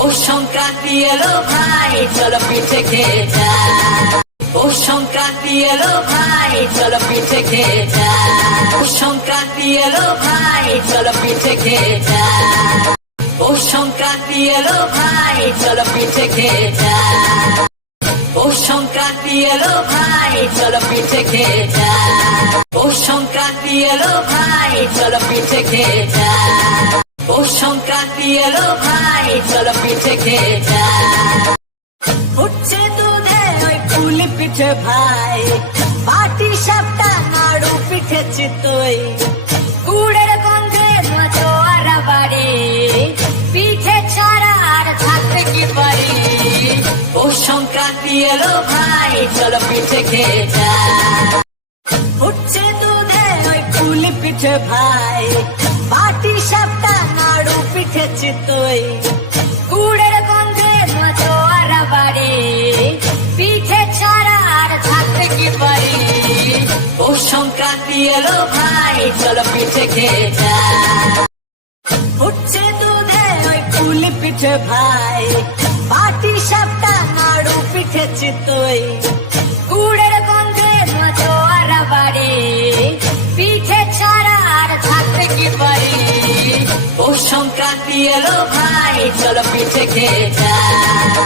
ও সংক্রান্তি এলো ভাই চলো পিঠে খেয়ে যাই। ও সংক্রান্তি এলো ভাই চলো পিঠে খেয়ে যাই। ও সংক্রান্তি এলো ভাই চলো পিঠে খেয়ে যাই। ও সংক্রান্তি এলো ভাই চলো পিঠে খেয়ে যাই। ও সংক্রান্তি এলো ভাই চলো পিঠে খেয়ে যাই। ও সংক্রান্তি এলো ভাই চলো পিঠে খেয়ে যাই। ও সংক্রান্তি এলো ভাই চলো পিঠে খেয়ে যাই। উঠছে দুধে ওই পুলি পিঠে ভাই, পাটি সাপটা নাড়ু পিঠে চিতই, গুড়ের গন্ধে জোয়ারা বাড়ি, পিঠে ছাড়া আর থাকতে কি পারি। ও সংক্রান্তি এলো ভাই চলো পিঠে খেয়ে যাই। উঠছে দুধে ওই পুলি পিঠে ভাই, পাটি সাপটা নাড়ু পিঠে চিতই, গুড়ের গন্ধে জোয়ারা বাড়ি, পিঠে ছাড়া আর থাকতে কি পারি। ও সংক্রান্তি এলো ভাই চলো পিঠে খেয়ে যাই। উঠছে দুধে ওই পুলি পিঠে ভাই, পাটি সাপটা নাড়ু পিঠে চিতই, গুড়ের গন্ধে জোয়ারা বাড়ি, পিঠে ছাড়া আর থাকতে কি পারি। ও সংক্রান্তি এলো ভাই চলো পিঠে খেয়ে যাই।